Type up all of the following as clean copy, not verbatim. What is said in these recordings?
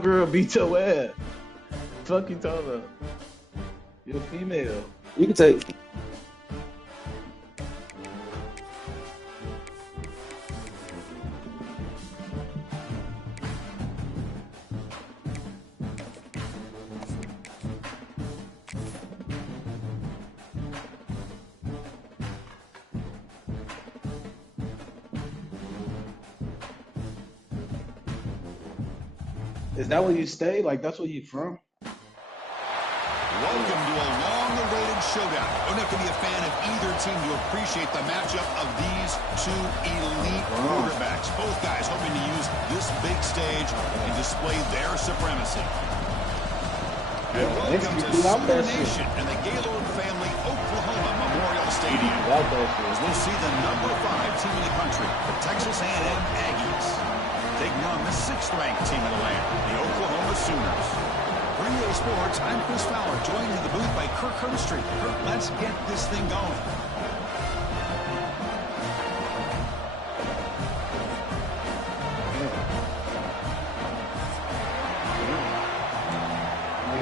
Girl beat your ass. Fuck you talking about? You're a female. You can take. Is that where you stay? Like that's where you from? Welcome to a long-awaited showdown. You don't have to be a fan of either team to appreciate the matchup of these two elite quarterbacks. Both guys hoping to use this big stage and display their supremacy. And welcome to Sooner Nation and the Gaylord Family Oklahoma Memorial Stadium. As we'll see the number 5 team in the country, the Texas A&M Aggies, taking on the 6th-ranked team in the land, the Oklahoma Sooners. For EA Sports, I'm Chris Fowler, joined in the booth by Kirk Herbstreit. Kirk, let's get this thing going.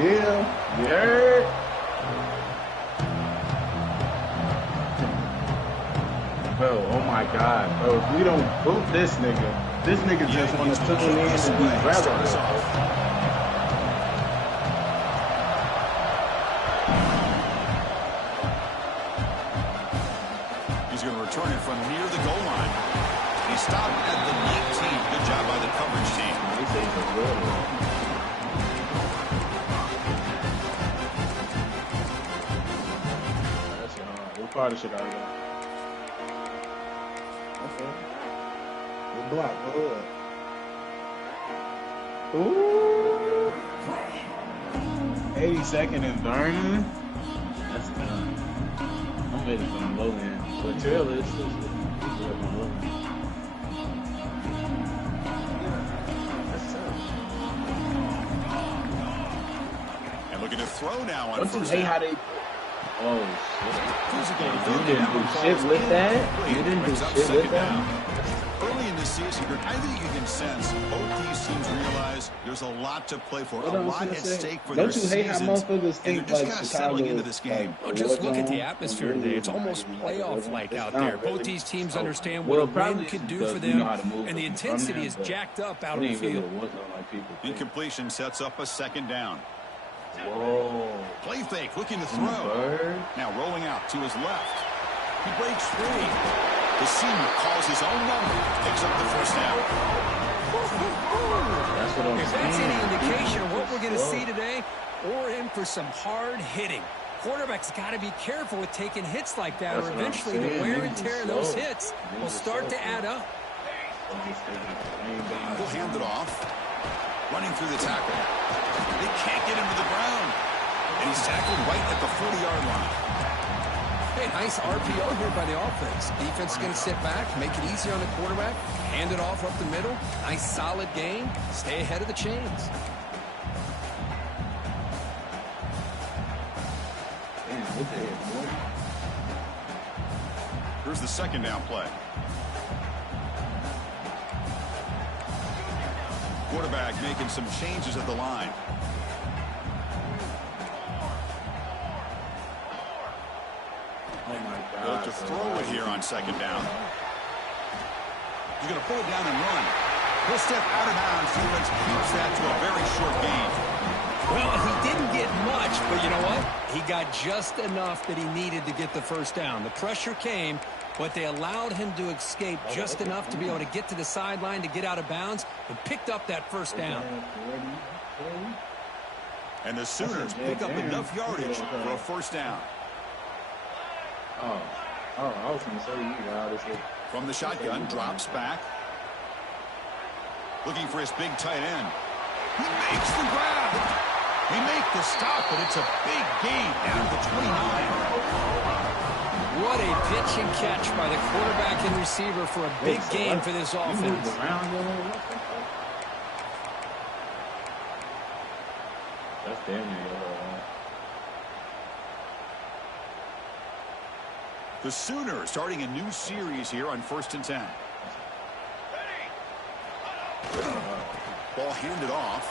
Yeah. Bro, oh my God, bro. If we don't boot this nigga just want to tune in and be rather. He's going to return it from near the goal line. He stopped at the 19. Good job by the coverage team. What part of shit are you? Okay. Good block. Good. Ooh. 82nd and Vernon. That's done. I'm ready for the low end. But Taylor is still low end. That's tough. And looking to throw now on Don't you hate how they... Oh, shit. You didn't do shit with that? You didn't do shit with that? Early in this season, I think you can sense both these teams realize there's a lot to play for, a lot at stake for their seasons. Don't you hate how motherfuckers think just like kind of Chicago settling into this game? Well, just look at the atmosphere today. It's almost playoff-like out there. Both these teams understand what a win could do for them, and the intensity is jacked up out of the field. Incompletion sets up a 2nd down. Whoa. Play fake, looking to throw. Now rolling out to his left. He breaks free. The senior calls his own number, picks up the 1st down. That's what I'm If saying. that's any indication of what we're going to see today, we're in for some hard hitting. Quarterbacks got to be careful with taking hits like that, or eventually the wear and tear of those hits will start to add up. We'll hand it off. Running through the tackle. They can't get him to the ground. And he's tackled right at the 40-yard line. Hey, nice RPO here by the offense. Defense is going to sit back, make it easier on the quarterback, hand it off up the middle. Nice solid game. Stay ahead of the chains. Here's the 2nd down play. Quarterback making some changes at the line. Oh my God. They'll look to throw it here on 2nd down. He's going to pull it down and run. He'll step out of bounds. Defense keeps that to a very short gain. Well, he didn't get much, but you know what? He got just enough that he needed to get the 1st down. The pressure came, but they allowed him to escape just enough to be able to get to the sideline, to get out of bounds, and picked up that 1st down. And the Sooners pick up enough yardage for a 1st down. Oh, I was going to say you out of here. From the shotgun, drops back. Looking for his big tight end. He makes the grab. He make the stop, but it's a big gain down to 29. What a pitch and catch by the quarterback and receiver for a big gain for this offense. That's damn near. The Sooners starting a new series here on 1st and 10. Ball handed off.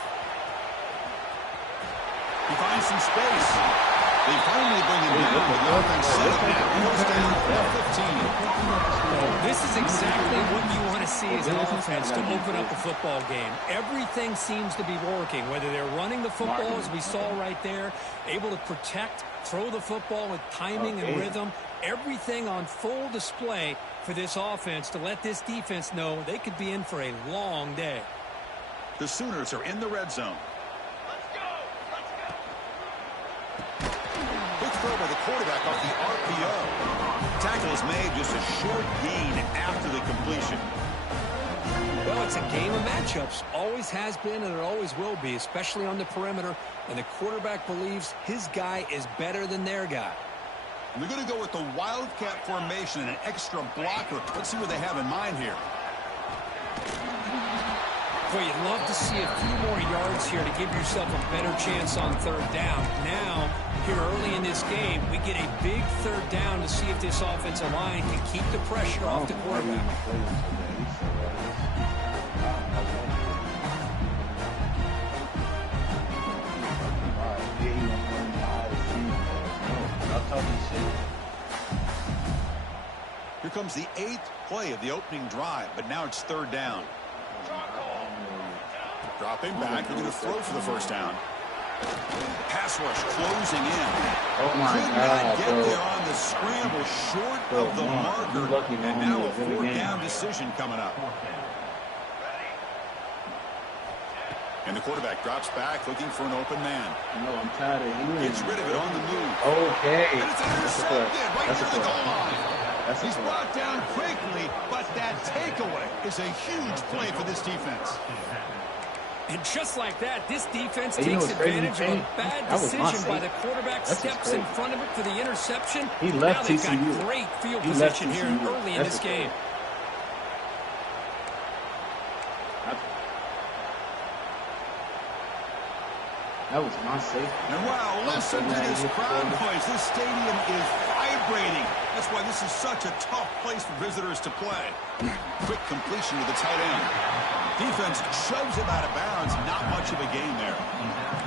He finds some space. They finally bring him down. The offense set up now. He goes down for 15. This is exactly what you want to see as an offense to open up the football game. Everything seems to be working, whether they're running the football, as we saw right there, able to protect, throw the football with timing and rhythm. Everything on full display for this offense to let this defense know they could be in for a long day. The Sooners are in the red zone. Quick throw by the quarterback off the RPO. Tackle is made, just a short gain after the completion. Well, it's a game of matchups. Always has been and it always will be, especially on the perimeter. And the quarterback believes his guy is better than their guy. And they're going to go with the wildcat formation and an extra blocker. Let's see what they have in mind here. Boy, you'd love to see a few more yards here to give yourself a better chance on third down. Now, here early in this game, we get a big third down to see if this offensive line can keep the pressure off the quarterback. Here comes the 8th play of the opening drive, but now it's third down. Dropping back, they're going to throw for the first down. Pass rush closing in. Oh my Could God, not get bro. there on the scramble, short of the marker, and now a fourth down decision coming up. And the quarterback drops back, looking for an open man. No, I'm tired of hearing. Gets rid of it on the move. Okay. And it's That's a play. intercepted right That's a near the play. goal line. That's a He's play. brought down quickly, but that takeaway is a huge play for this defense. And just like that, this defense Hey, you know takes what's crazy, advantage of a Shane? bad That was my decision by safety. the quarterback, That's steps just in crazy. front of it for the interception. He left now they've got TCU. great field He left position here TCU. early in That's this a play. game. That was my safety. And wow, listen to this crowd noise. This stadium is vibrating. That's why this is such a tough place for visitors to play. Quick completion to the tight end. Defense shoves him out of bounds. Not much of a gain there.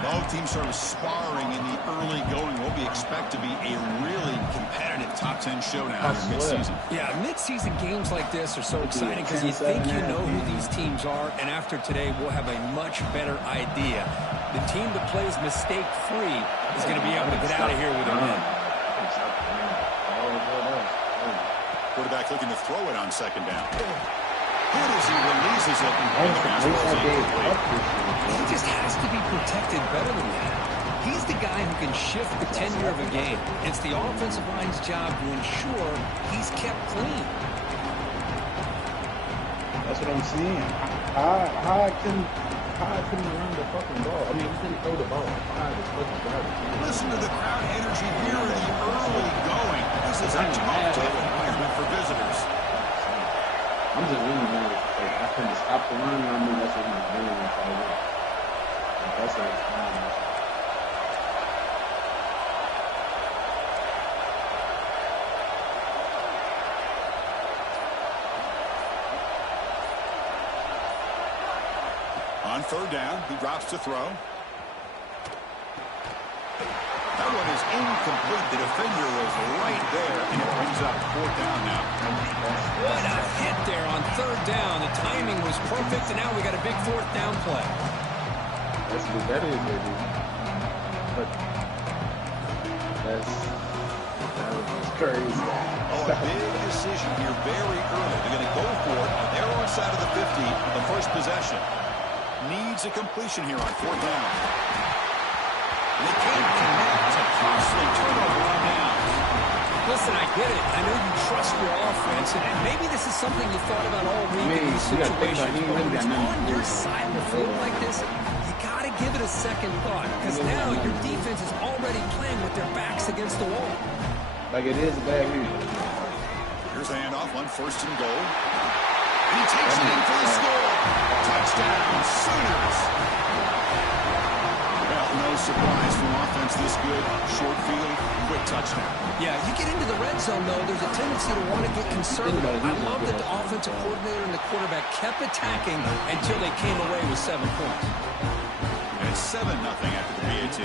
Both teams sort of sparring in the early going. What we expect to be a really competitive top 10 showdown in midseason. Yeah, midseason games like this are so exciting because you think you know who these teams are, and after today, we'll have a much better idea. The team that plays mistake-free is going to be able to get out of here with a win. Quarterback looking to throw it on second down. Good as he releases it. And the pass rolls incomplete. He just has to be protected better than that. He's the guy who can shift the tenure of a game. It's the offensive line's job to ensure he's kept clean. That's what I'm saying. How I couldn't run the fucking ball? I mean, he couldn't throw the ball. How is fucking garbage? Listen to the crowd energy here in the early going. This is a tough environment for visitors. I'm just really mad. Like, I couldn't stop the run. I knew that's what he was doing. That's what it's fine. On third down, he drops to throw. That one is incomplete. The defender was right there, and it brings up fourth down now. What a hit there on third down. The timing was perfect, and now we got a big fourth down play. That's good. That is good. But that was crazy. Oh, a big decision here very early. They're going to go for it on their own side of the 50 on the first possession. Needs a completion here on fourth down. And they can't connect. A costly turnover on downs. Listen, I get it. I know you trust your offense, and maybe this is something you thought about all week in these situations. But when it's on your side of the field like this, you got to give it a second thought, because now your defense is already playing with their backs against the wall. Like it is a bad news. Here's a handoff on first and goal. And he takes it in for the score. Touchdown, Sooners. Well, no surprise from offense this good. Short field, quick touchdown. Yeah, you get into the red zone, though, there's a tendency to want to get conservative. I love that the offensive coordinator and the quarterback kept attacking until they came away with 7 points. And it's 7-0 after the PAT.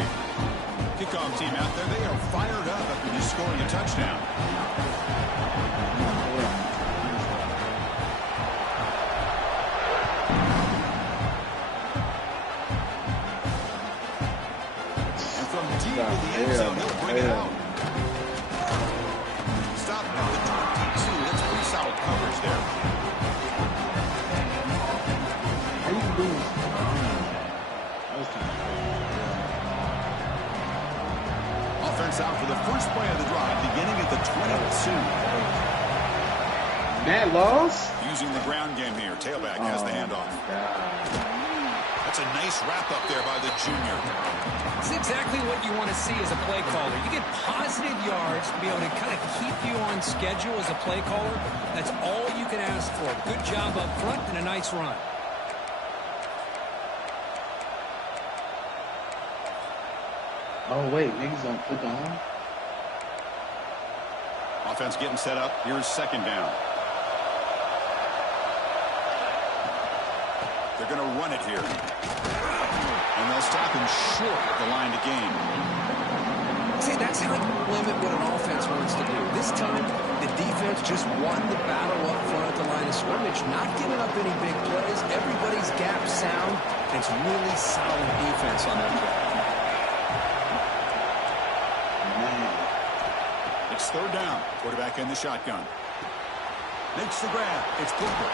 Kickoff team out there, they are fired up after just scoring a touchdown. And from deep in the end zone, they'll bring it out. Stop at the 22. That's pretty solid coverage there. Offense out for the first play of the drive, beginning at the 22. Matt Loss? Using the ground game here. Tailback has the handoff. That's a nice wrap-up there by the junior. It's exactly what you want to see as a play caller. You get positive yards to be able to kind of keep you on schedule as a play caller. That's all you can ask for. Good job up front and a nice run. Oh, wait. Niggas don't put the on? Offense getting set up. Here's second down. They're going to run it here. And they'll stop him short of the line to gain. See, that's how you limit what an offense wants to do. This time, the defense just won the battle up front at the line of scrimmage, not giving up any big plays. Everybody's gap sound. It's really solid defense on that play. It's third down. Quarterback in the shotgun. Makes the grab. It's Cooper.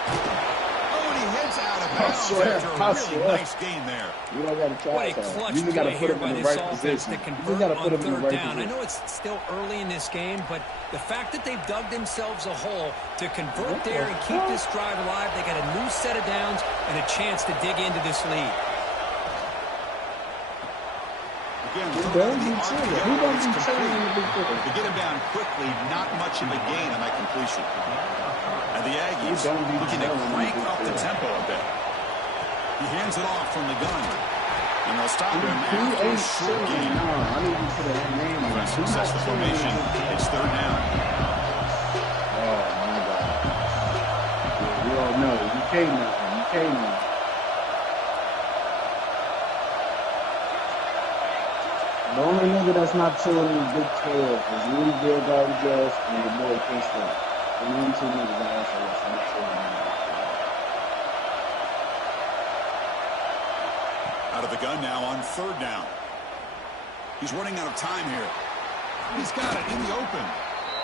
Oh, and he heads out of bounds after a really nice gain there. You don't got to try What a clutch play here by this offense to convert on third down. I know it's still early in this game, but the fact that they've dug themselves a hole to convert there and keep this drive alive, they got a new set of downs and a chance to dig into this lead. Again, to get him down quickly, not much of a gain on that completion. And the Aggies looking to crank up the tempo a bit. He hands it off from the gun. And they'll stop him after a short gain. Successful formation. It's third down. Oh, my God. We all know. You can't know. You can't know. The only nigga that's not chilling in Big 12 is Louisville Garbage and your boy Princeton. The only two niggas I also that's not chilling in. Out of the gun now on third down. He's running out of time here. He's got it in the open.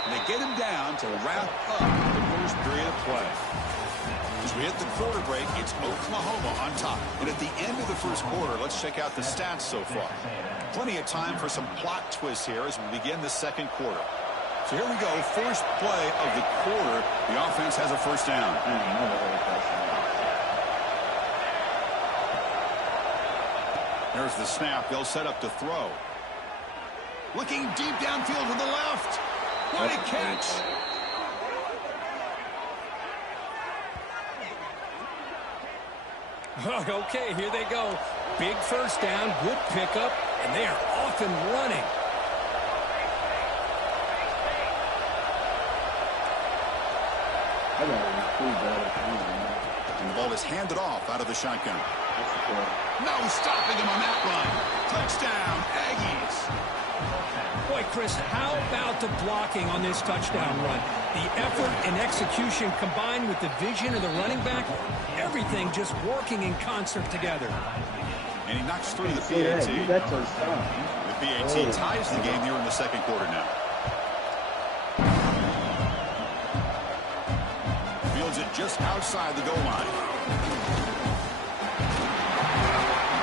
And they get him down to wrap up the first period of play. As we hit the quarter break, it's Oklahoma on top. And at the end of the first quarter, let's check out the stats so far. Plenty of time for some plot twists here as we begin the second quarter. So here we go, first play of the quarter. The offense has a first down. There's the snap. They'll set up to throw. Looking deep downfield to the left. What a catch. Okay, here they go. Big first down, good pickup, and they are off and running. And the ball is handed off out of the shotgun. No stopping him on that run. Touchdown, Aggies. Boy, Chris, how about the blocking on this touchdown run? The effort and execution combined with the vision of the running back, everything just working in concert together. And he knocks through the PAT. The PAT ties the game here in the second quarter now. Fields it just outside the goal line.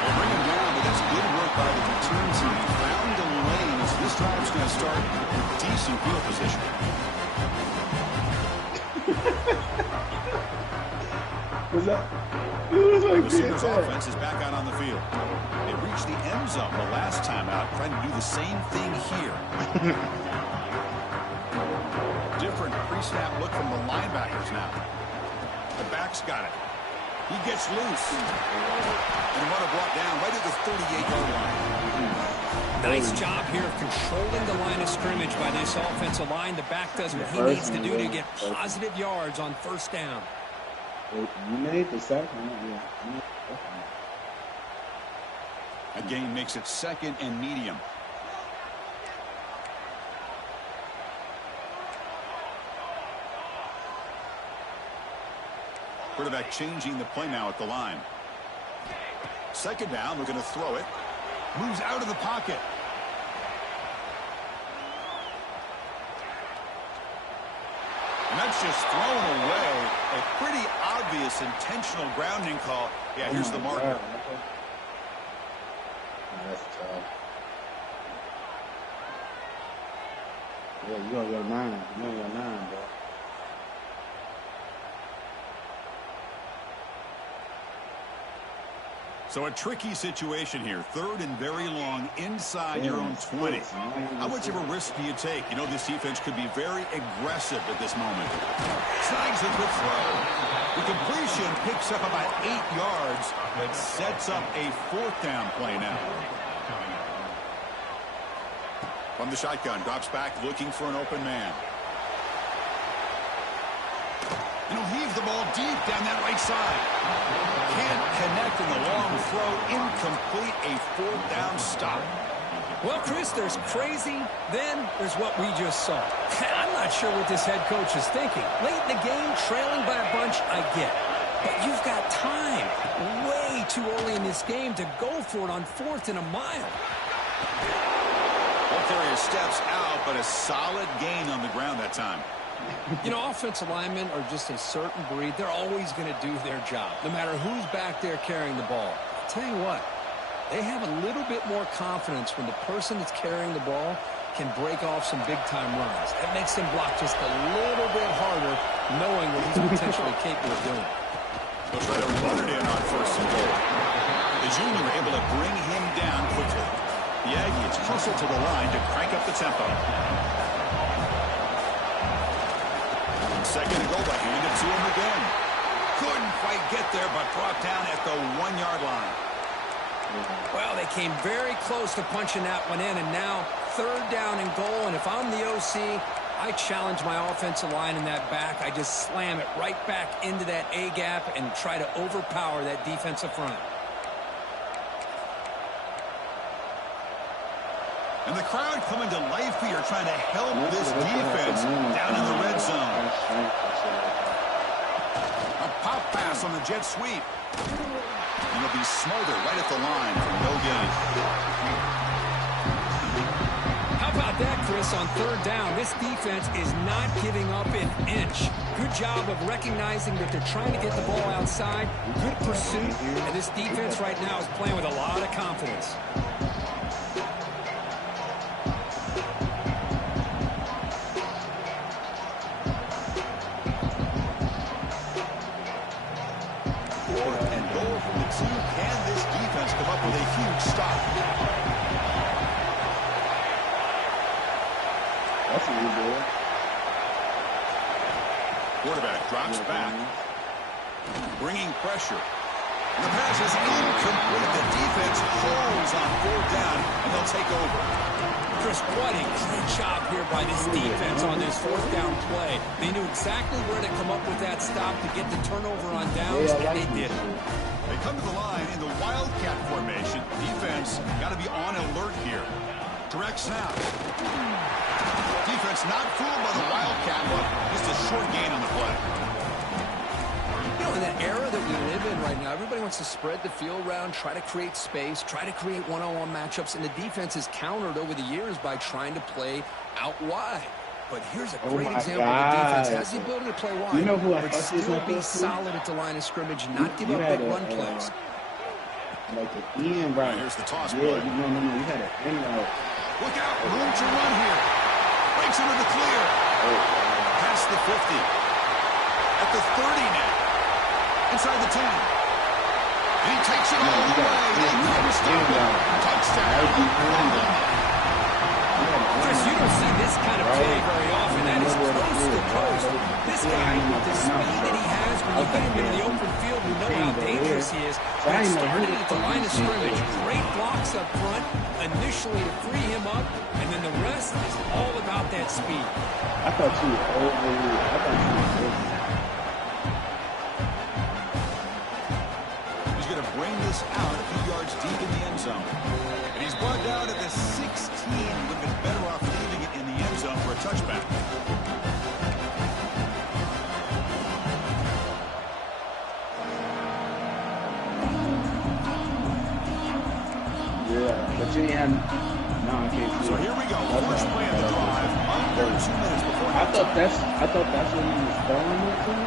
They bring him down, but that's good work by the return team. Found the lanes. This drive's going to start with decent field position. Was that? It was like the Sooners offense is back out on the field. They reached the end zone the last time out, trying to do the same thing here. Different pre-snap look from the linebackers now. The back's got it. He gets loose. And runner brought down right at the 38-yard line. Nice job here of controlling the line of scrimmage by this offensive line. The back does what he needs to do to get positive yards on first down. You made the second one, yeah. A gain makes it 2nd and medium. Quarterback changing the play now at the line. 2nd down, looking to throw it. Moves out of the pocket. And that's just thrown away. A pretty obvious intentional grounding call. Yeah, here's the marker. That's tough. Yeah, you on your 9. You on your 9, bro. So a tricky situation here. 3rd and very long inside your own 20. How much of a risk do you take? You know, this defense could be very aggressive at this moment. Snags it with throw. The completion picks up about 8 yards, but sets up a 4th down play now. From the shotgun, drops back looking for an open man. And he'll heave the ball deep down that right side. Can't connect in the long throw. Incomplete, a 4th down stop. Well, Chris, there's crazy, then there's what we just saw. I'm not sure what this head coach is thinking. Late in the game, trailing by a bunch, I get. But you've got time, way too early in this game, to go for it on 4th and a mile. Both areas steps out, but a solid gain on the ground that time. You know, offensive linemen are just a certain breed. They're always going to do their job, no matter who's back there carrying the ball. I'll tell you what, they have a little bit more confidence when the person that's carrying the ball can break off some big-time runs. That makes them block just a little bit harder, knowing what he's potentially capable of doing. They'll try to run it in on 1st and goal. The junior able to bring him down quickly. The Aggies hustle to the line to crank up the tempo. 2nd and goal, but hand it to him again. Couldn't quite get there, but brought down at the 1-yard line. Well, they came very close to punching that one in, and now 3rd down and goal. And if I'm the OC, I challenge my offensive line in that back. I just slam it right back into that A-gap and try to overpower that defensive front. And the crowd coming to life here, trying to help this defense down in the red zone. A pop pass on the jet sweep. And he'll be smothered right at the line for no gain. How about that, Chris, on 3rd down? This defense is not giving up an inch. Good job of recognizing that they're trying to get the ball outside. Good pursuit. And this defense right now is playing with a lot of confidence. With a huge stop. That's a good ball. Quarterback drops back. Bringing pressure. And the pass is incomplete. The defense holds on 4th down, and they'll take over. Chris, what a great job here by this defense on this 4th down play. They knew exactly where to come up with that stop to get the turnover on downs, and they did it. They come to the line in the Wildcat formation. Defense got to be on alert here. Direct snap. Defense not fooled by the Wildcat, but just a short gain on the play. You know, in that era that we live in right now, everybody wants to spread the field around, try to create space, try to create one-on-one matchups, and the defense has countered over the years by trying to play out wide. But here's a great example of the defense has the ability to play wide, you know who I but thought this still was be too? solid at the line of scrimmage, not give You up had big a, run plays. Like the end right. Here's the toss Yeah, play. no, you had an end route. Look out, room to run here. Breaks into the clear. Past the 50. At the 30 now. Inside the 10. And he takes it all the way. They couldn't stop him. Touchdown. Chris, you don't see this kind of play very often. That is coast to coast. This guy, with the speed that he has, when you get him into the open field, we know how dangerous he is. But it started at the line of scrimmage. Great blocks up front, initially to free him up, and then the rest is all about that speed. I thought you were over. to bring this out a few yards deep in the end zone. And he's brought down at the 16. Would have been better off leaving it in the end zone for a touchback. Yeah, but you ain't had. No, I can't see. So here we go. First play of the drive. Under 2 minutes before. I thought that's what he was throwing it to,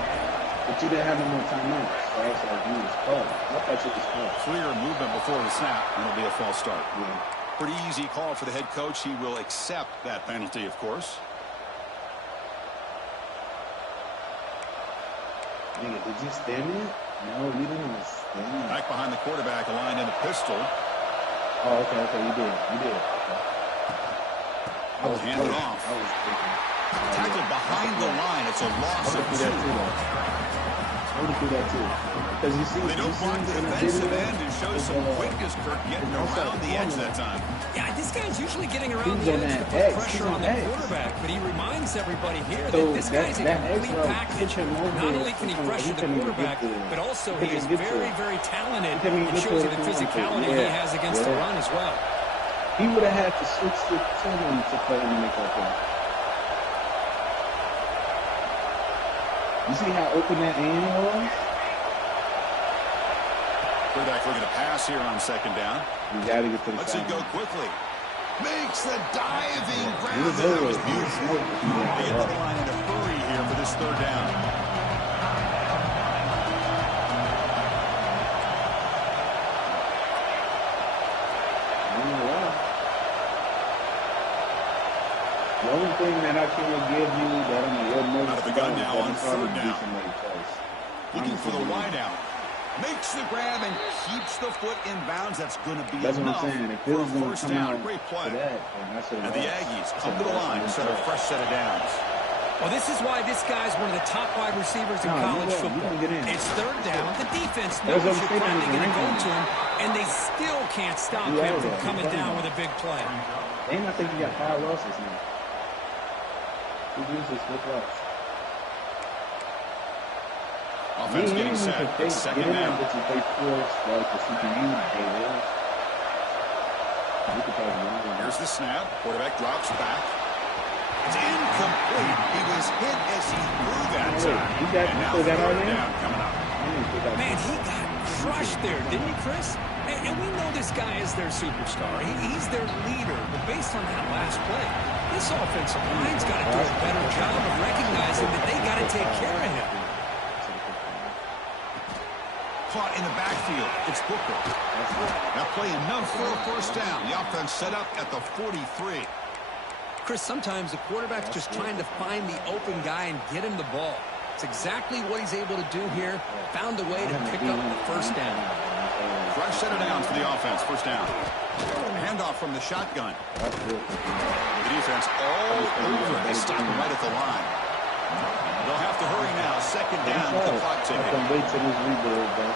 but you didn't have no more timeouts. So I was like, he was called. I thought you was called. Clear movement before the snap, and it'll be a false start. Yeah. Pretty easy call for the head coach. He will accept that penalty, of course. Nigga, did you stand it? No, you didn't stand it. Back behind the quarterback, aligned in a pistol. Oh, okay, you did. Okay. I was handed off. I was thinking. Tackled behind the line. It's a loss of 2. I would do that too. Because you see, they don't block the defensive end and show some quickness, Kirk, getting around the edge that time. Yeah, this guy's usually getting around the edge to put pressure on the quarterback, but he reminds everybody here that this guy's a complete package. Not only can he pressure the quarterback, but also he is very, very talented. It shows you the physicality he has against the run as well. He would have had to switch to him to play him to make that play. You see how open that end was? Quarterback looking to pass here on second down. You got to get to the Let's side. go quickly. Makes the diving grab. That was beautiful. They get to the line in a hurry here for this third down. The only thing that I can give you that I'm a little nervous out of the gun now on third down. Looking for the wide out. Makes the grab and keeps the foot in bounds. That's going to be enough for a first down. Great play. And the Aggies come to the line to set a fresh set of downs. Well, this is why this guy's one of the top wide receivers in college football. It's third down. The defense knows you're probably going to go to him, and they still can't stop him from coming down with a big play. And I think he got 5 losses now. He uses 5 losses. Offense getting set. It's second down. Here's the snap. Quarterback drops back. It's incomplete. He was hit as he threw that time. And now third down coming up. Man, he got crushed there, didn't he, Chris? And we know this guy is their superstar. He's their leader. But based on that last play, this offensive line's got to do a better job of recognizing that they got to take care of him. Caught in the backfield. It's Booker. Now play enough for a first down. The offense set up at the 43. Chris, sometimes the quarterback's just trying to find the open guy and get him the ball. It's exactly what he's able to do here. Found a way to pick up the first down. Fresh set of downs for the offense. First down. Handoff from the shotgun. The defense all over. They stop him right at the line. They'll have to hurry now. Second down with the clock ticking. Wait till this rebuild, bro.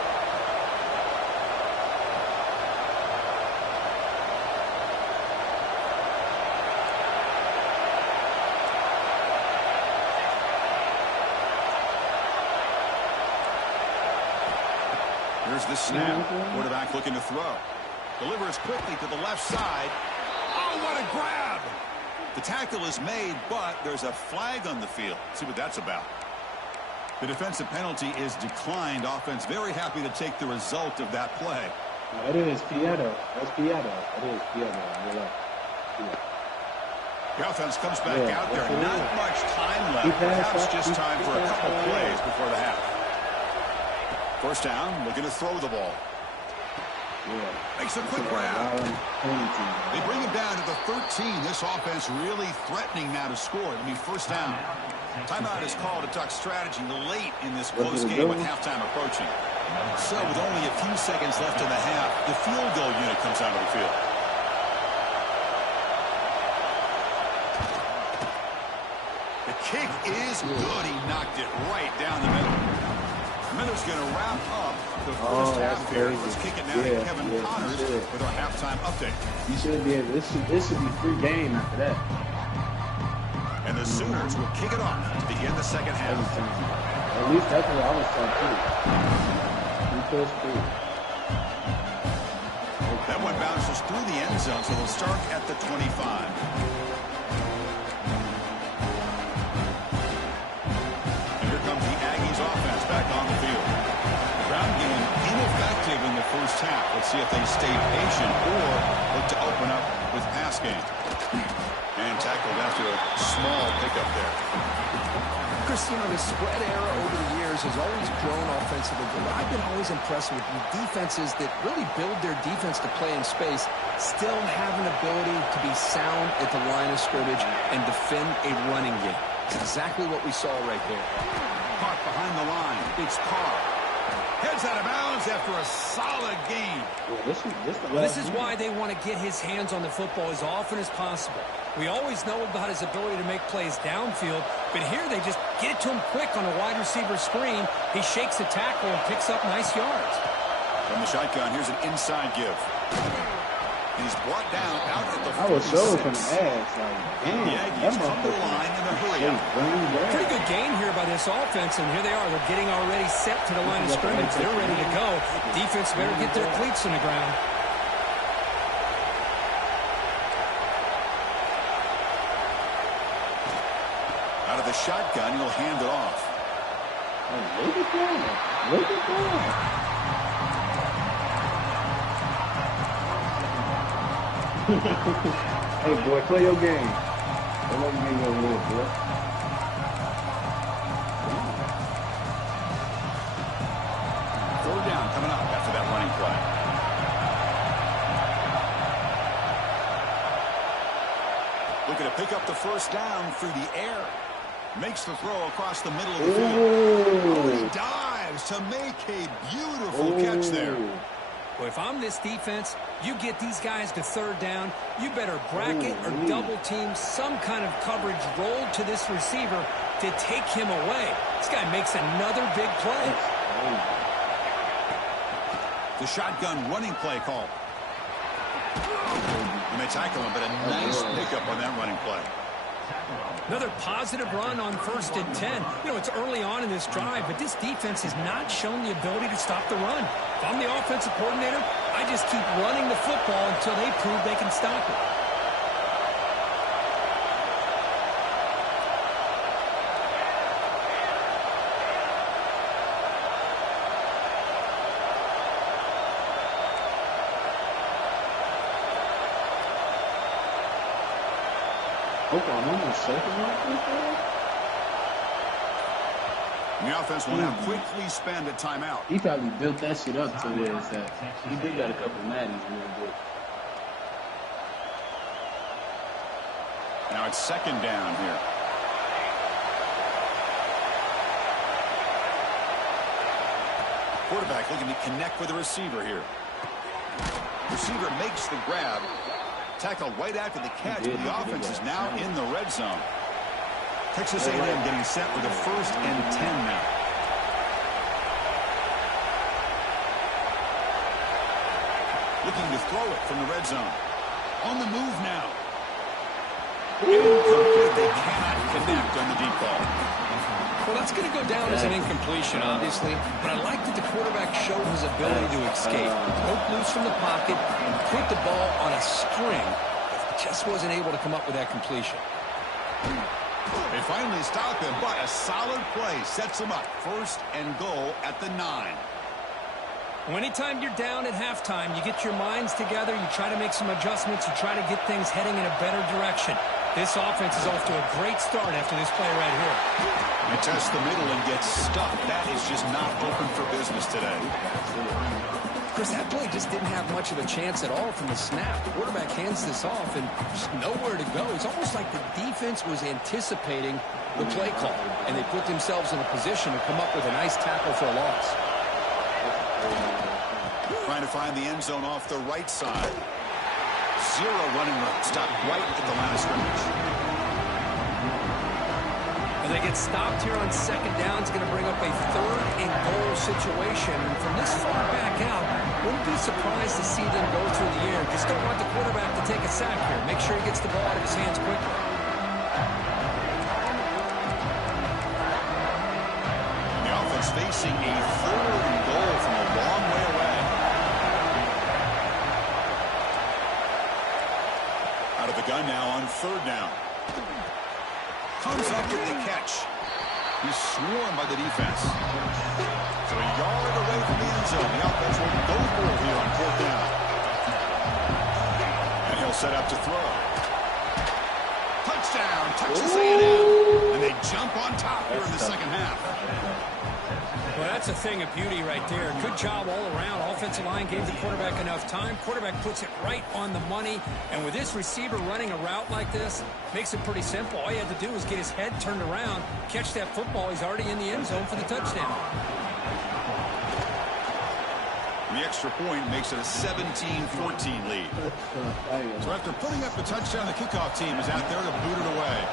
Here's the snap. Quarterback looking to throw. Delivers quickly to the left side. Oh, what a grab! The tackle is made, but there's a flag on the field. Let's see what that's about. The defensive penalty is declined. Offense very happy to take the result of that play. It is Pietro. That's Pietro. It is Pietro. The offense comes back out there. Not much time left. Perhaps just time for a couple plays before the half. First down, looking to throw the ball. Makes a quick grab. They bring him down to the 13. This offense really threatening now to score. It'll be first down. Timeout is called to talk strategy late in this close game with halftime approaching. So with only a few seconds left in the half, the field goal unit comes out of the field. The kick is good. He knocked it right down the middle. Miller's going to wrap up the first half here. Let's kick it now to Kevin Connors with our halftime update. You should be able. This should be free game after that. And the Sooners will kick it off to begin the second half. At least that's what I was trying to do. We pushed through. That one bounces through the end zone, so they'll start at the 25. And here comes the Aggies offense back on the field. Ground game ineffective in the first half. Let's see if they stay patient or look to open up with pass game. And tackled after a small pickup there. Chris, you know, the spread era over the years has always grown offensively, but I've been always impressed with defenses that really build their defense to play in space, still have an ability to be sound at the line of scrimmage and defend a running game. It's exactly what we saw right there. Caught behind the line. It's Carr. Heads out of bounds after a solid gain. This is why they want to get his hands on the football as often as possible. We always know about his ability to make plays downfield, but here they just get it to him quick on a wide receiver screen. He shakes the tackle and picks up nice yards. From the shotgun, here's an inside give. He's brought down out at the 46. I was so from the ass. Like, damn, the Aggies come to the line in a hurry up. Pretty good gain here by this offense, and here they are. They're getting already set to the line of scrimmage. They're ready to go. Defense better get their cleats in the ground. Out of the shotgun, he'll hand it off. Oh, look at that. Look at that. Hey, boy, play your game. Don't let me go little, boy. Third down coming up after that running play. Looking to pick up the first down through the air. Makes the throw across the middle of the field. Oh, he dives to make a beautiful catch there. Well, if I'm this defense, you get these guys to third down, you better bracket or double team some kind of coverage rolled to this receiver to take him away. This guy makes another big play. The shotgun running play call. And they tackle him, but a nice pickup on that running play. Another positive run on 1st and 10. You know, it's early on in this drive, but this defense has not shown the ability to stop the run. If I'm the offensive coordinator, I just keep running the football until they prove they can stop it. And the offense will now quickly spend a timeout. He probably built that shit up to where it's at. He did got a couple of Maddies real good. Now it's second down here. Quarterback looking to connect with the receiver here. Receiver makes the grab. Tackled right after the catch. The offense is now in the red zone. Texas A&M getting set with a 1st and 10 now. Looking to throw it from the red zone. On the move now. Incomplete. They cannot connect on the deep ball. Well, that's going to go down as an incompletion, obviously, but I like that the quarterback showed his ability to escape, broke loose from the pocket, and put the ball on a string, but just wasn't able to come up with that completion. They finally stop him, but a solid play sets him up. 1st and goal at the 9. Well, anytime you're down at halftime, you get your minds together, you try to make some adjustments, you try to get things heading in a better direction. This offense is off to a great start after this play right here. They test the middle and get stuck. That is just not open for business today. Chris, that play just didn't have much of a chance at all from the snap. The quarterback hands this off and just nowhere to go. It's almost like the defense was anticipating the play call, and they put themselves in a position to come up with a nice tackle for a loss. Trying to find the end zone off the right side. Zero running room. Stopped right at the line of scrimmage. And they get stopped here on 2nd down. It's going to bring up a 3rd and goal situation. And from this far back out, wouldn't be surprised to see them go through the air. Just don't want the quarterback to take a sack here. Make sure he gets the ball out of his hands quickly. The offense facing a 3rd and goal from a long way away. third down. Comes up with the catch. He's swarmed by the defense. So a yard away from the end zone. The offense will go for it here on fourth down. And he'll set up to throw. Touchdown. Touches A&M. And they jump on top here in the second half. Well, that's a thing of beauty right there. Good job all around. Offensive line gave the quarterback enough time. Quarterback puts it right on the money. And with this receiver running a route like this, makes it pretty simple. All you had to do was get his head turned around, catch that football. He's already in the end zone for the touchdown. The extra point makes it a 17-14 lead. So after putting up the touchdown, the kickoff team is out there to boot it away.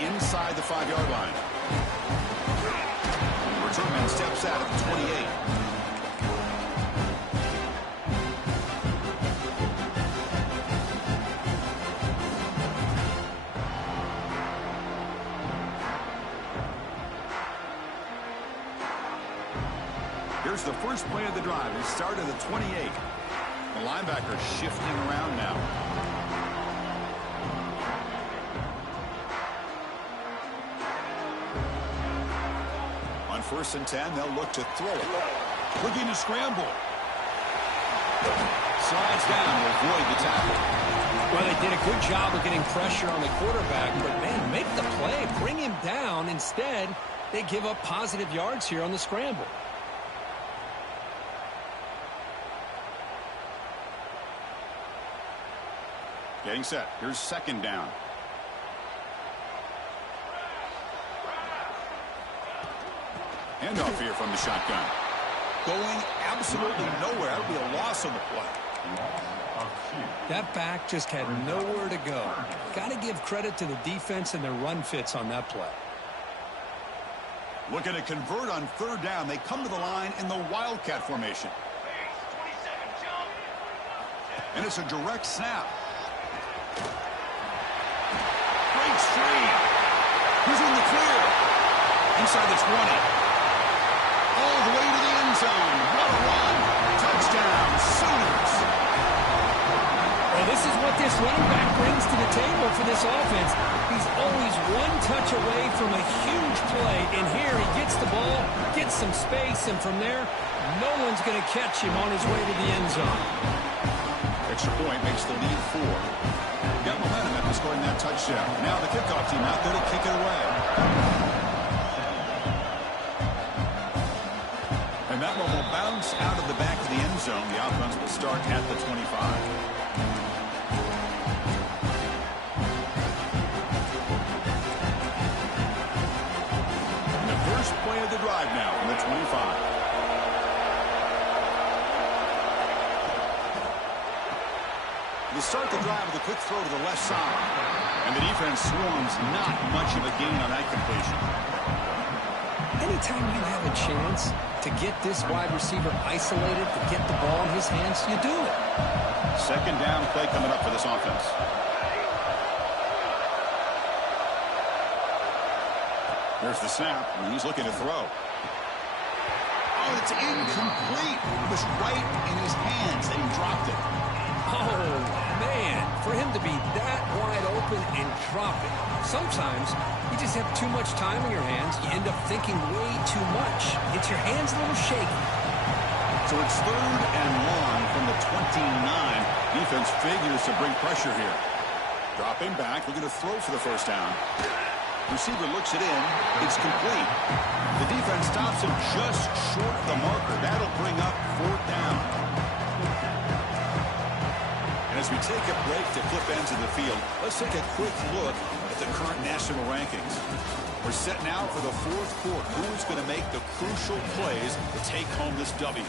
Inside the 5-yard line. Return man steps out at the 28. Here's the first play of the drive. He started at the 28. The linebacker shifting around now. First and 10, they'll look to throw it. Looking to scramble. Slides down to avoid the tackle. Well, they did a good job of getting pressure on the quarterback, but, man, make the play. Bring him down. Instead, they give up positive yards here on the scramble. Getting set. Here's second down. Handoff here from the shotgun. Going absolutely nowhere. That would be a loss on the play. That back just had nowhere to go. Got to give credit to the defense and their run fits on that play. Looking to convert on third down. They come to the line in the Wildcat formation. And it's a direct snap. Breaks free. Who's in the clear? Inside the 20. All the way to the end zone. What a run. Touchdown, Sooners. Well, this is what this running back brings to the table for this offense. He's always one touch away from a huge play. And here he gets the ball, gets some space, and from there, no one's going to catch him on his way to the end zone. Extra point makes the lead 4. Got momentum after scoring that touchdown. Now the kickoff team out there to kick it away. And that one will bounce out of the back of the end zone. The offense will start at the 25. And the first play of the drive now from the 25. They start the drive with a quick throw to the left side. And the defense swarms, not much of a gain on that completion. Anytime you have a chance to get this wide receiver isolated, to get the ball in his hands, you do it. Second down play coming up for this offense. There's the snap, and he's looking to throw. Oh, it's incomplete. It was right in his hands, and he dropped it. Oh, man, for him to be that wide open and drop it. Sometimes you just have too much time in your hands. You end up thinking way too much. Gets your hands a little shaky. So it's third and long from the 29. Defense figures to bring pressure here. Dropping back, looking to throw for the first down. Receiver looks it in. It's complete. The defense stops him just short of the marker. That'll bring up fourth down. And as we take a break to flip ends of the field, let's take a quick look at the current national rankings. We're set now for the fourth quarter. Who is going to make the crucial plays to take home this W?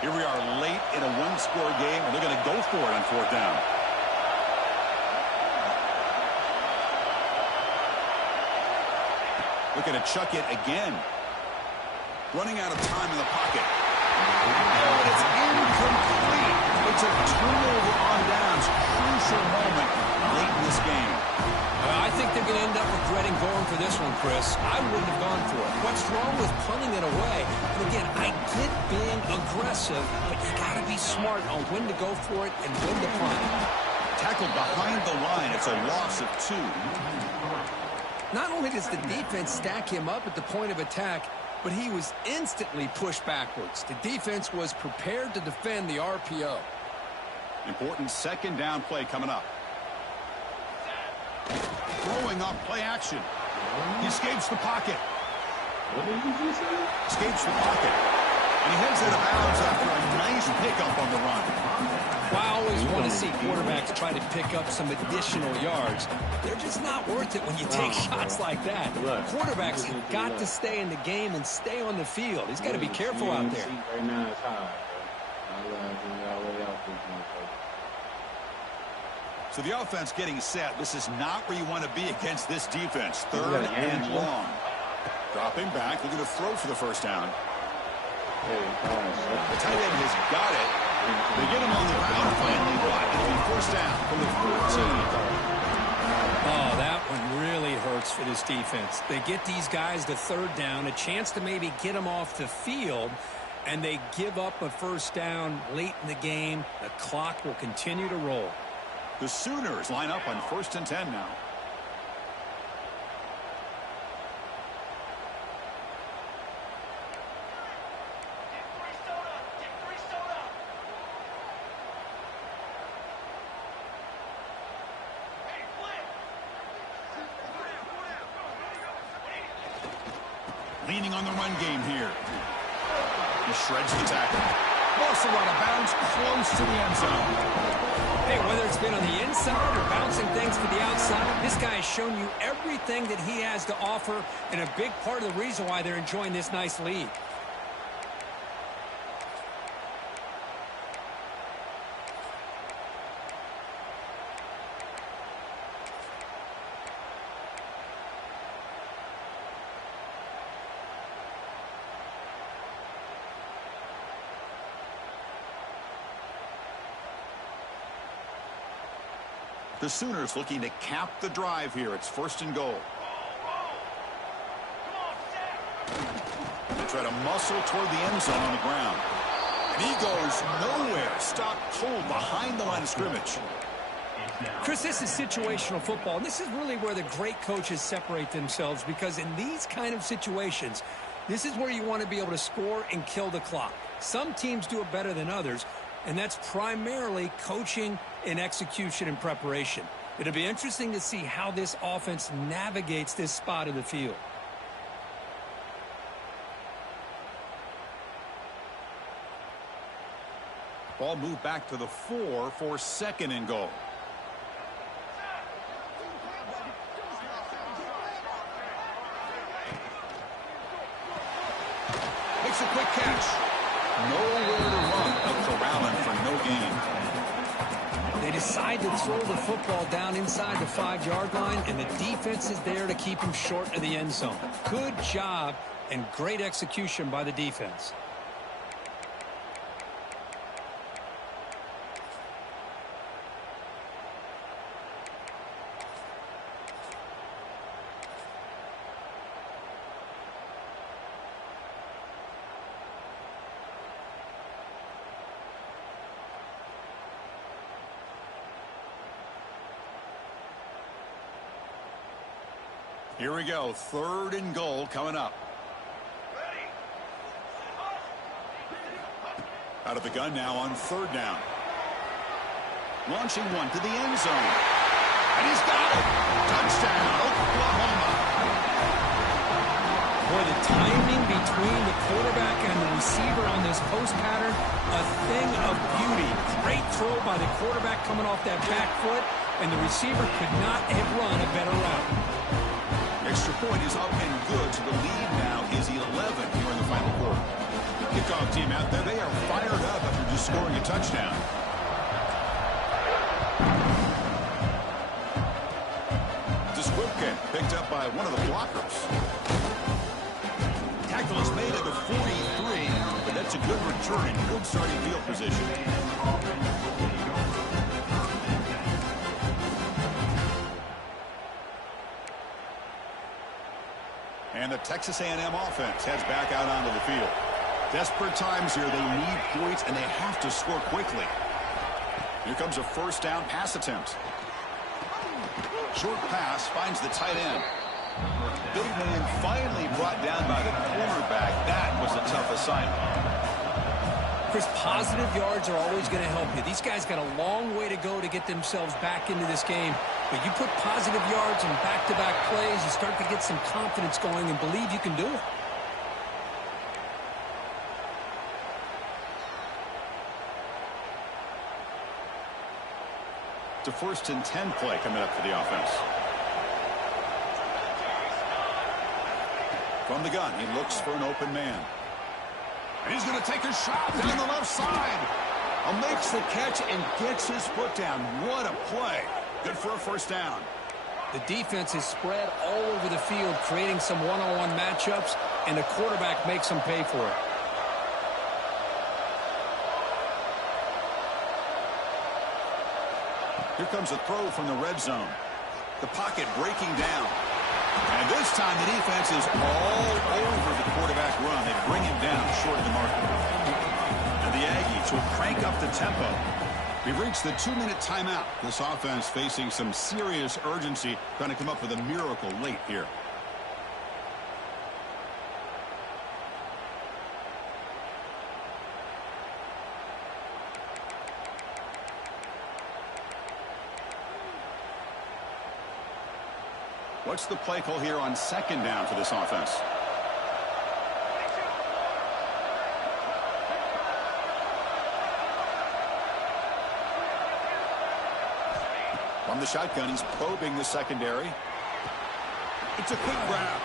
Here we are late in a one-score game, and they're going to go for it on fourth down. Looking to chuck it again. Running out of time in the pocket. Oh, it's incomplete. It's a turnover on downs. Crucial moment late in this game. I think they're going to end up regretting going for this one, Chris. I wouldn't have gone for it. What's wrong with punting it away? And again, I get being aggressive, but you got to be smart on when to go for it and when to punt. Tackled behind the line. It's a loss of 2. Not only does the defense stack him up at the point of attack, but he was instantly pushed backwards. The defense was prepared to defend the RPO. Important second down play coming up. Throwing off play action. He escapes the pocket. What did you just say? Escapes the pocket. And he heads out of bounds after a nice pickup on the run. Well, I always want to see quarterbacks try to pick up some additional yards. They're just not worth it when you take shots like that. Quarterbacks have got to stay in the game and stay on the field. He's got to be careful out there. Right now it's high, So the offense getting set. This is not where you want to be against this defense. Third and long. Dropping back, looking to throw for the first down. The tight end has got it. They get him on the ground finally, but it'll be first down from the 14. Oh, that one really hurts for this defense. They get these guys to third down, a chance to maybe get them off the field, and they give up a first down late in the game. The clock will continue to roll. The Sooners line up on 1st and 10 now. Leaning on the run game here. He shreds the tackle. Also out of bounds, close to the end zone. Hey, whether it's been on the inside or bouncing things to the outside, this guy has shown you everything that he has to offer, and a big part of the reason why they're enjoying this nice lead. The Sooners looking to cap the drive here. It's 1st and goal. They try to muscle toward the end zone on the ground. And he goes nowhere. Stopped cold behind the line of scrimmage. Chris, this is situational football. And this is really where the great coaches separate themselves, because in these kind of situations, this is where you want to be able to score and kill the clock. Some teams do it better than others, and that's primarily coaching and execution and preparation. It'll be interesting to see how this offense navigates this spot of the field. Ball moved back to the 4 for 2nd and goal. Makes a quick catch. Nowhere to run. A corralling for no gain. They decide to throw the football down inside the 5-yard line, and the defense is there to keep him short of the end zone. Good job and great execution by the defense. Here we go. 3rd and goal coming up. Out of the gun now on 3rd down. Launching one to the end zone. And he's got it. Touchdown, Oklahoma. Boy, the timing between the quarterback and the receiver on this post pattern, a thing of beauty. Great throw by the quarterback coming off that back foot, and the receiver could not have run a better route. Extra point is up and good, so the lead now is 11 here in the final quarter. Kickoff team out there, they are fired up after just scoring a touchdown. This whip kick picked up by one of the blockers. tackle is made at the 43, but that's a good return and good starting field position. And the Texas A&M offense heads back out onto the field. Desperate times here. They need points, and they have to score quickly. Here comes a first down pass attempt. Short pass finds the tight end. Big man finally brought down by the cornerback. That was a tough assignment. Chris, positive yards are always going to help you. These guys got a long way to go to get themselves back into this game. But you put positive yards and back-to-back plays, you start to get some confidence going and believe you can do it. It's a 1st and 10 play coming up for the offense. From the gun, he looks for an open man. And he's going to take a shot down the left side. Makes the catch and gets his foot down. What a play. Good for a first down. The defense is spread all over the field, creating some one-on-one matchups, and the quarterback makes them pay for it. Here comes a throw from the red zone. The pocket breaking down. And this time the defense is all over the quarterback run. They bring him down short of the marker. And the Aggies will crank up the tempo. We've reached the 2-minute timeout. This offense facing some serious urgency, trying to come up with a miracle late here. What's the play call here on 2nd down for this offense? From the shotgun, he's probing the secondary. It's a quick grab.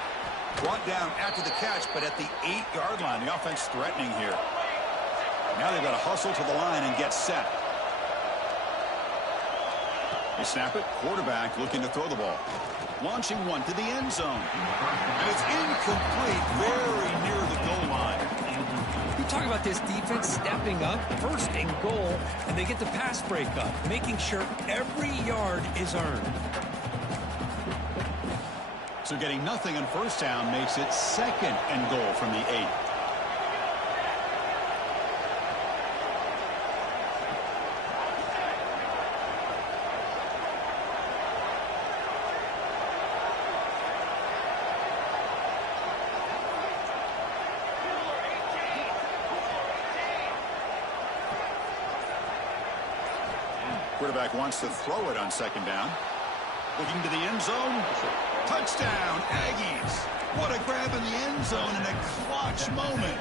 Brought down after the catch, but at the 8-yard line. The offense threatening here. Now they've got to hustle to the line and get set. They snap it. Quarterback looking to throw the ball. Launching one to the end zone. And it's incomplete, very near the goal line. You talk about this defense stepping up, 1st and goal, and they get the pass breakup, making sure every yard is earned. So getting nothing on 1st down makes it 2nd and goal from the 8. Quarterback wants to throw it on 2nd down. Looking to the end zone. Touchdown, Aggies. What a grab in the end zone in a clutch moment.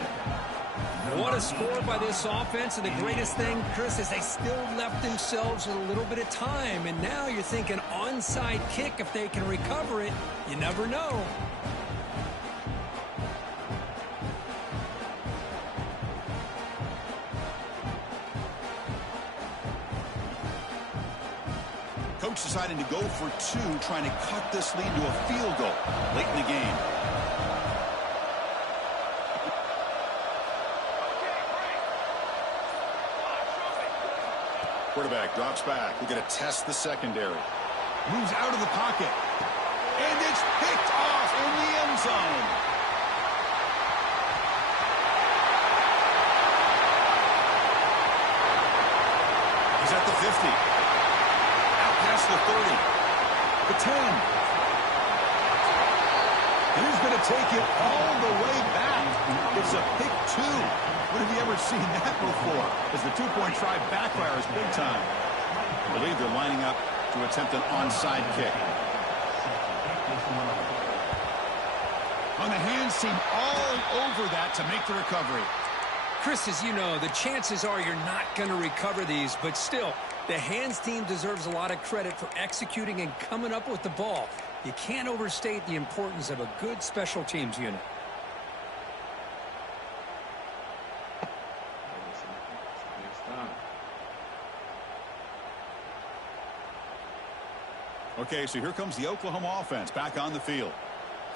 What a score by this offense. And the greatest thing, Chris, is they still left themselves with a little bit of time. And now you're thinking onside kick, if they can recover it. You never know. Coach deciding to go for 2, trying to cut this lead to a field goal late in the game. Quarterback drops back. We're going to test the secondary. Moves out of the pocket. And it's picked off in the end zone. He's at the 50. Past the 30, the 10. And he's going to take it all the way back. It's a pick 2. When have you ever seen that before? As the 2-point try backfires big time. I believe they're lining up to attempt an onside kick. On the hands team all over that to make the recovery. Chris, as you know, the chances are you're not going to recover these, but still, the hands team deserves a lot of credit for executing and coming up with the ball. You can't overstate the importance of a good special teams unit. Okay, so here comes the Oklahoma offense back on the field.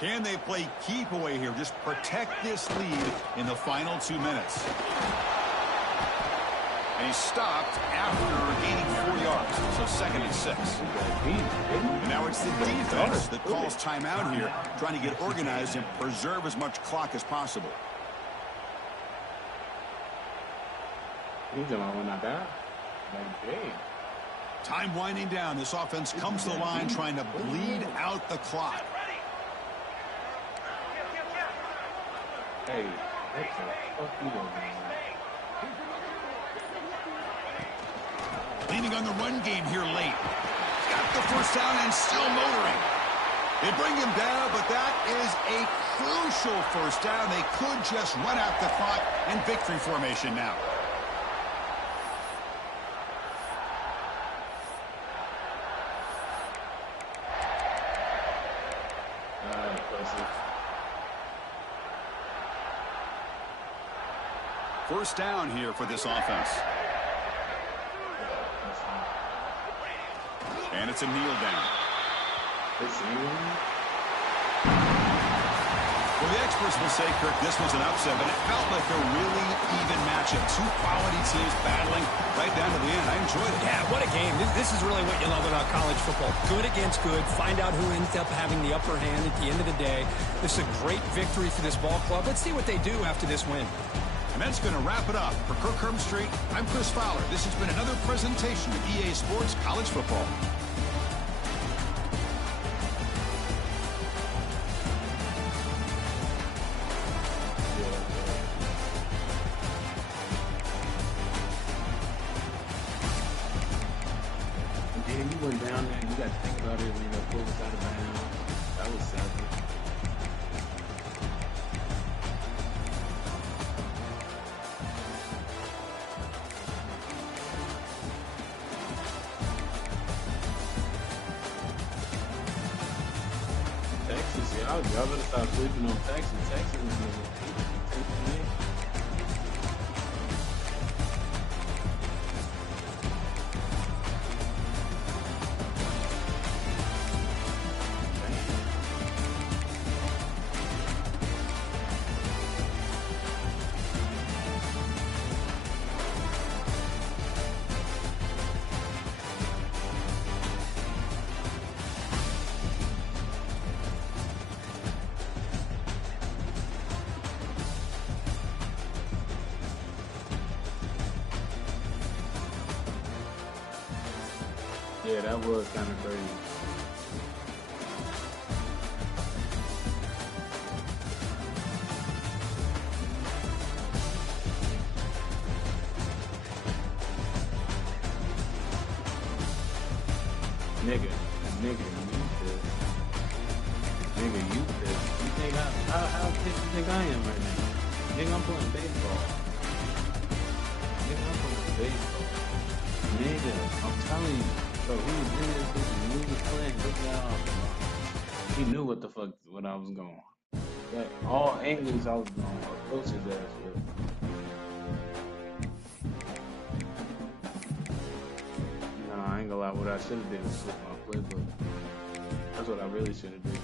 Can they play keep away here? Just protect this lead in the final 2 minutes. And he's stopped after gaining 4 yards. So 2nd and 6. And now it's the defense that calls timeout here, trying to get organized and preserve as much clock as possible. Time winding down. This offense comes to the line trying to bleed out the clock. Hey, what the fuck you doing, man? Leaning on the run game here late. Got the first down and still motoring. They bring him down, but that is a crucial first down. They could just run out the clock in victory formation now. First down here for this offense. And it's a kneel down. Well, the experts will say, Kirk, this was an upset, but it felt like a really even matchup. Two quality teams battling right down to the end. I enjoyed it. Yeah, what a game. This is really what you love about college football. Good against good. Find out who ends up having the upper hand at the end of the day. This is a great victory for this ball club. Let's see what they do after this win. And that's going to wrap it up. For Kirk Herbstreit, I'm Chris Fowler. This has been another presentation of EA Sports College Football. And you went down there and you got to think about it when you pulled us out of bounds. That was savage. Texas, y'all better stop sleeping on Texas. Texas is going to Yeah, that was kind of crazy. Nigga, you pissed. Nigga, you pissed. You think how pissed you think I am right now? Nigga, I'm playing baseball. Nigga, I'm telling you. Bro, he was in this bitch and he was playing good job. He knew what the fuck, what I was going. That all angles I was going, close his ass with. Nah, I ain't gonna lie, what I should have did was flip my playbook. That's what I really should have did.